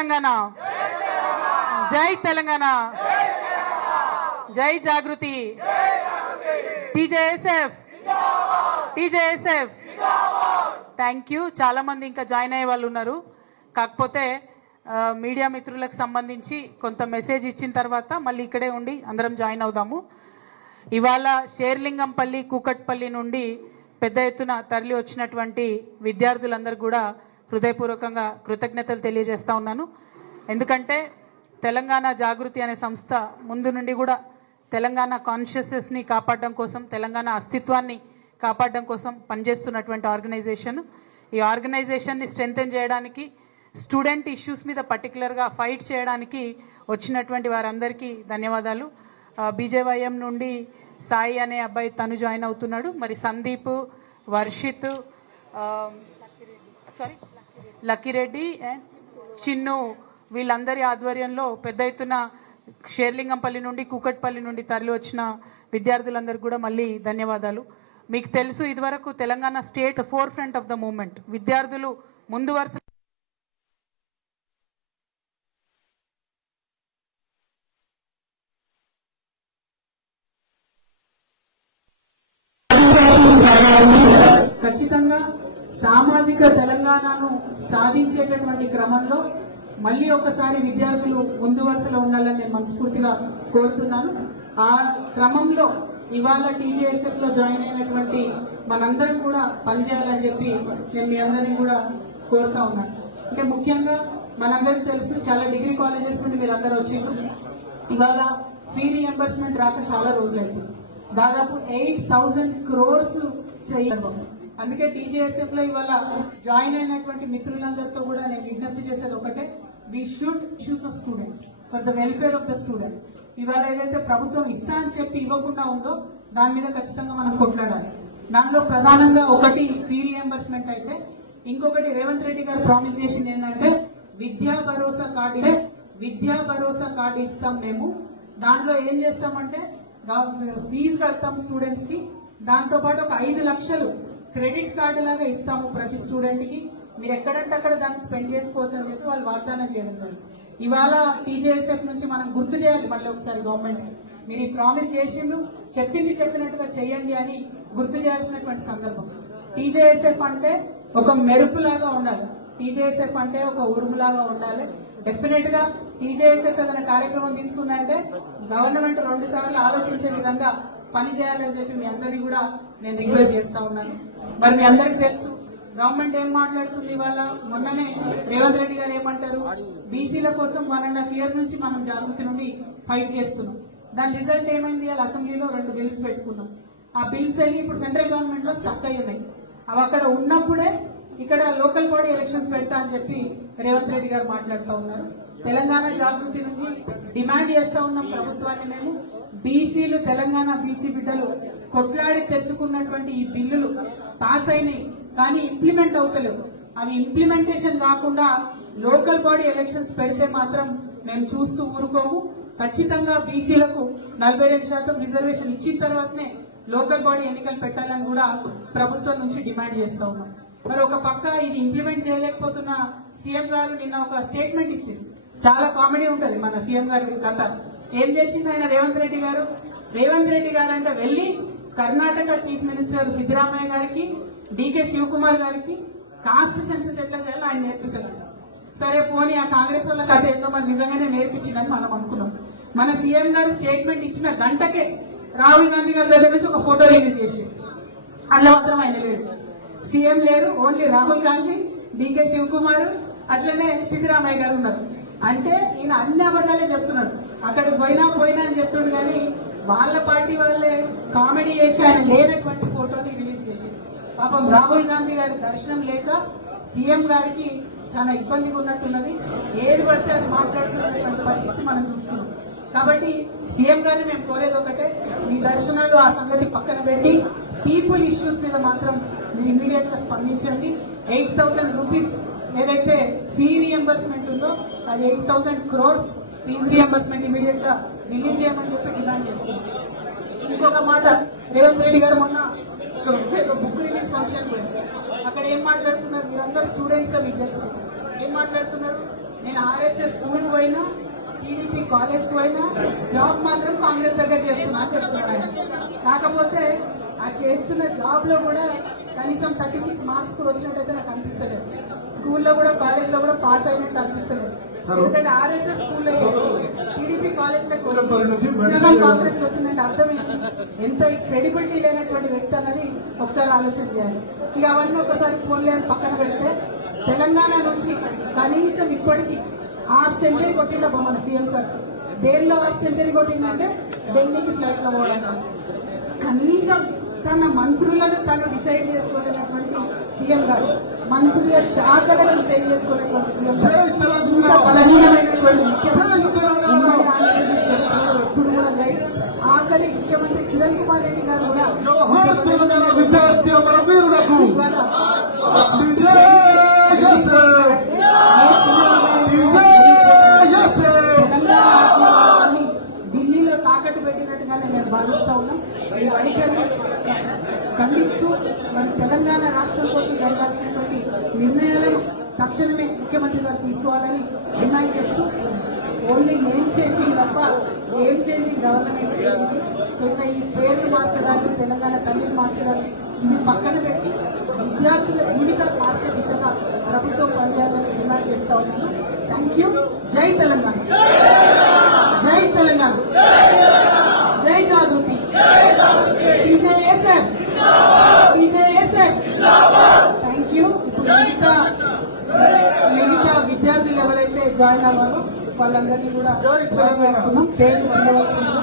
తెలంగాణ, జై తెలంగాణ, జై జాగృతి, టీజేఎస్ఎఫ్, టీజేఎస్ఎఫ్. Thank you. చాలా మంది ఇంకా జాయిన్ అయ్యే వాళ్ళు ఉన్నారు. కాకపోతే మీడియా మిత్రులకు సంబంధించి కొంత మెసేజ్ ఇచ్చిన తర్వాత మళ్ళీ ఇక్కడే ఉండి అందరం జాయిన్ అవుదాము. ఇవాళ షేర్లింగంపల్లి, కూకట్పల్లి నుండి పెద్ద ఎత్తున తరలి వచ్చినటువంటి విద్యార్థులందరూ కూడా హృదయపూర్వకంగా కృతజ్ఞతలు తెలియజేస్తా ఉన్నాను. ఎందుకంటే తెలంగాణ జాగృతి అనే సంస్థ ముందు నుండి కూడా తెలంగాణ కాన్షియస్నెస్ని కాపాడడం కోసం, తెలంగాణ అస్తిత్వాన్ని కాపాడడం కోసం పనిచేస్తున్నటువంటి ఆర్గనైజేషన్. ఈ ఆర్గనైజేషన్ని స్ట్రెంథెన్ చేయడానికి, స్టూడెంట్ ఇష్యూస్ మీద పర్టికులర్గా ఫైట్ చేయడానికి వచ్చినటువంటి వారందరికీ ధన్యవాదాలు. బీజేవైఎం నుండి సాయి అనే అబ్బాయి తను జాయిన్ అవుతున్నాడు. మరి సందీప్, వర్షిత్, లక్కిరెడ్డి అండ్ చిన్ను వీళ్ళందరి ఆధ్వర్యంలో పెద్ద ఎత్తున షేర్లింగంపల్లి నుండి, కూకట్పల్లి నుండి తరలి వచ్చిన విద్యార్థులందరికీ కూడా మళ్ళీ ధన్యవాదాలు. మీకు తెలుసు, ఇదివరకు Telangana state four front of the movement, విద్యార్థులు ముందు వరుస ఖచ్చితంగా సామాజిక తెలంగాణను సాధించేటటువంటి క్రమంలో మళ్ళీ ఒకసారి విద్యార్థులు ముందు వరుసలో ఉండాలని నేను మనస్ఫూర్తిగా కోరుతున్నాను. ఆ క్రమంలో ఇవాళ టీజేఎస్ఎఫ్ లో జాయిన్ అయినటువంటి మనందరం కూడా పనిచేయాలని చెప్పి నేను మీ అందరినీ కూడా కోరుతా ఉన్నాను. అంటే ముఖ్యంగా మనందరికి తెలుసు, చాలా డిగ్రీ కాలేజెస్ నుండి మీరందరూ వచ్చిండ్రు. ఇవాళ ఫీ రీఎంబర్స్మెంట్ రాక చాలా రోజులైంది. దాదాపు 8,000 crores. అందుకే టీజేఎస్ఎఫ్ లో ఇవాళ జాయిన్ అయినటువంటి మిత్రులందరితో కూడా నేను విజ్ఞప్తి చేసేది ఒకటే, we should issues of students for the welfare of the student. ఇవాళ ఏదైతే ప్రభుత్వం ఇస్తా అని చెప్పి ఇవ్వకుండా ఉందో దాని మీద ఖచ్చితంగా మనం కొట్లాడాలి. దానిలో ప్రధానంగా ఒకటి ఫీ రీఎంబర్స్మెంట్ అయితే, ఇంకొకటి రేవంత్ రెడ్డి గారు ప్రామిస్ చేసింది ఏంటంటే విద్యా భరోసా కార్డు ఇస్తాం మేము. దాంట్లో ఏం చేస్తామంటే ఫీజు కడతాం స్టూడెంట్స్ కి, దాంతో పాటు ఒక 5 లక్షలు క్రెడిట్ కార్డు లాగా ఇస్తాము ప్రతి స్టూడెంట్ కి, మీరు ఎక్కడంటే అక్కడ దాన్ని స్పెండ్ చేసుకోవచ్చు అని చెప్పి వాళ్ళు వాగ్దానం చేయడం జరిగింది. ఇవాళ టీజేఎస్ఎఫ్ నుంచి మనం గుర్తు చేయాలి మళ్ళీ ఒకసారి గవర్నమెంట్, మీరు ఈ ప్రామిస్ చేసిండ్రు, చెప్పినట్టుగా చేయండి అని గుర్తు చేయాల్సినటువంటి సందర్భం. టీజేఎస్ఎఫ్ అంటే ఒక మెరుపులాగా ఉండాలి, టీజేఎస్ఎఫ్ అంటే ఒక ఉరుములాగా ఉండాలి. డెఫినెట్ గా టీజేఎస్ఎఫ్ ఏదైనా కార్యక్రమం తీసుకుందంటే గవర్నమెంట్ 2 సార్లు ఆలోచించే విధంగా పని చేయాలని చెప్పి మీ అందరినీ కూడా నేను రిక్వెస్ట్ చేస్తా ఉన్నాను. మరి మీ అందరికీ తెలుసు గవర్నమెంట్ ఏం మాట్లాడుతుంది. ఇవాళ మొన్ననే రేవంత్ రెడ్డి గారు ఏమంటారు, బీసీల కోసం 1.5 years నుంచి మనం జాగృతి నుండి ఫైట్ చేస్తున్నాం. దాని రిజల్ట్ ఏమైంది, వాళ్ళ అసెంబ్లీలో 2 బిల్స్ పెట్టుకున్నాం. ఆ బిల్స్ వెళ్ళి ఇప్పుడు సెంట్రల్ గవర్నమెంట్ లో స్టక్ అయ్యాయి. అవి అక్కడ ఉన్నప్పుడే ఇక్కడ లోకల్ బాడీ ఎలక్షన్స్ పెడతా అని చెప్పి రేవంత్ రెడ్డి గారు మాట్లాడుతూ ఉన్నారు. తెలంగాణ జాగృతి నుంచి డిమాండ్ చేస్తా ఉన్నాం ప్రభుత్వాన్ని మేము, బీసీలు, తెలంగాణ బీసీ బిడ్డలు కొట్లాడి తెచ్చుకున్నటువంటి ఈ బిల్లులు పాస్ అయినాయి కానీ ఇంప్లిమెంట్ అవుతలేవు. అవి ఇంప్లిమెంటేషన్ కాకుండా లోకల్ బాడీ ఎలక్షన్స్ పెడితే మాత్రం మేము చూస్తూ ఊరుకోము. ఖచ్చితంగా బీసీలకు 42% రిజర్వేషన్ ఇచ్చిన తర్వాతనే లోకల్ బాడీ ఎన్నికలు పెట్టాలని కూడా ప్రభుత్వం నుంచి డిమాండ్ చేస్తా ఉన్నాం. మరి ఒక పక్క ఇది ఇంప్లిమెంట్ చేయలేకపోతున్న సీఎం గారు నిన్న ఒక స్టేట్మెంట్ ఇచ్చింది. చాలా కామెడీ ఉంటది మన సీఎం గారి కథ. ఏం చేసింది ఆయన రేవంత్ రెడ్డి గారు అంటే వెళ్లి కర్ణాటక చీఫ్ మినిస్టర్ సిద్దరామయ్య గారికి, డీకే శివకుమార్ గారికి కాస్ట్ సెన్సస్ ఎట్లా చేయాలో ఆయన నేర్పిస్తారు. సరే పోనీ ఆ కాంగ్రెస్ వాళ్ళ కథ ఎంతో మంది నిజంగానే నేర్పించిందని మనం అనుకున్నాం. మన సీఎం గారు స్టేట్మెంట్ ఇచ్చిన గంటకే రాహుల్ గాంధీ గారి దగ్గర నుంచి ఒక ఫోటో రిలీజ్ చేసి, అందులో మాత్రం ఆయన లేడు, సీఎం లేరు, ఓన్లీ రాహుల్ గాంధీ, డీకే శివకుమార్, అట్లనే సిద్దరామయ్య గారు ఉన్నారు. అంటే ఈయన అన్ని అబద్ధాలే చెప్తున్నాడు. అక్కడికి పోయినా అని చెప్తున్నాడు కానీ వాళ్ళ పార్టీ వాళ్ళే కామెడీ చేసి ఆయన లేనటువంటి ఫోటోని రిలీజ్ చేసింది. పాపం రాహుల్ గాంధీ గారి దర్శనం లేక సీఎం గారికి చాలా ఇబ్బందిగా ఉన్నట్టున్నది. ఏది పడితే అది మాట్లాడుతున్నటువంటి పరిస్థితి మనం చూస్తున్నాం. కాబట్టి సీఎం గారిని మేము కోరేది ఒకటే, మీ దర్శనాలు ఆ సంగతి పక్కన పెట్టి పీపుల్ ఇష్యూస్ మీద మాత్రం మీరు ఇమీడియట్ గా స్పందించండి. 8,000 rupees ఏదైతే ఫీ రీఎంబర్స్మెంట్ ఉందో అది 8,000 crores ఫీజు రీఎంబర్స్మెంట్ ఇమీడియట్ గా రిలీజ్ చేయమని చెప్పి డిమాండ్ చేస్తున్నాం. ఇంకొక మాట, రేవంత్ రెడ్డి గారు మొన్న బుక్ రిలీజ్ ఫంక్షన్ అక్కడ ఏం మాట్లాడుతున్నారు, మీరందరూ స్టూడెంట్స్ విద్యార్థులు ఏం మాట్లాడుతున్నారు, నేను ఆర్ఎస్ఎస్ స్కూల్ పోయినా, టీడీపీ కాలేజ్ పోయినా, జాబ్ మాత్రం కాంగ్రెస్ దగ్గర చేస్తున్నా అని చెప్తున్నాడు ఆయన. కాకపోతే ఆ చేస్తున్న జాబ్ లో కూడా కనీసం 36 మార్క్స్ కూడా వచ్చినట్టయితే నాకు అనిపిస్తలేదు. స్కూల్లో కూడా కాలేజ్ లో కూడా పాస్ అయినట్టు అనిపిస్తలేదు. ఎందుకంటే ఆర్ఎస్ఎస్ స్కూల్లో టీడీపీ కాలేజ్ లో కాంగ్రెస్ వచ్చిందంటే అర్థం ఏంటి? ఎంత క్రెడిబిలిటీ లేనటువంటి వ్యక్తి అన్నది ఒకసారి ఆలోచన చేయాలి. ఇక అవన్నీ ఒకసారి పోలే అని పక్కన పెడితే తెలంగాణ నుంచి కనీసం ఇప్పటికీ హాఫ్ సెంచరీ కొట్టిండ మన సీఎం సార్. దేనిలో హాఫ్ సెంచరీ కొట్టిందంటే ఢిల్లీకి ఫ్లైట్ లో పోవడం. కనీసం తన మంత్రులను తను డిసైడ్ చేసుకోలేనటువంటి సీఎం గారు, మంత్రుల శాఖలను డిసైడ్ చేసుకోలేనటువంటి సీఎం గారు, బలహీనమైనటువంటి ముఖ్యమంత్రి ఎప్పుడు కూడా రైట్. ఆఖరి ముఖ్యమంత్రి కిరణ్ కుమార్ రెడ్డి గారు కూడా ఢిల్లీలో తాకట్టు పెట్టినట్టుగానే మేము భావిస్తా ఉన్నాం. ఈ వైఖరిని ఖండిస్తూ మరి తెలంగాణ రాష్ట్రం కోసం జరగాల్సినటువంటి నిర్ణయాలను తక్షణమే ముఖ్యమంత్రి గారు తీసుకోవాలని డిమాండ్ చేస్తూ, ఓన్లీ నేమ్ చేంజింగ్ తప్ప ఏం చేంజింగ్ గవర్నమెంట్. సో ఇట్లా ఈ పేర్లు మార్చడానికి, తెలంగాణ తల్లిని మార్చడానికి ఇది పక్కన పెట్టి విద్యార్థుల జీవితాలు మార్చే దిశగా ప్రభుత్వం పనిచేయాలని డిమాండ్ చేస్తా ఉన్నాను. Thank you. జై తెలంగాణ, జై తెలంగాణ, జై జాగృతి, CJSF, CJSF. Thank you. ఇప్పుడు మిగతా విద్యార్థులు ఎవరైతే జాయిన్ అవ్వాలో వాళ్ళందరినీ కూడా పేరు పొందవలసింది.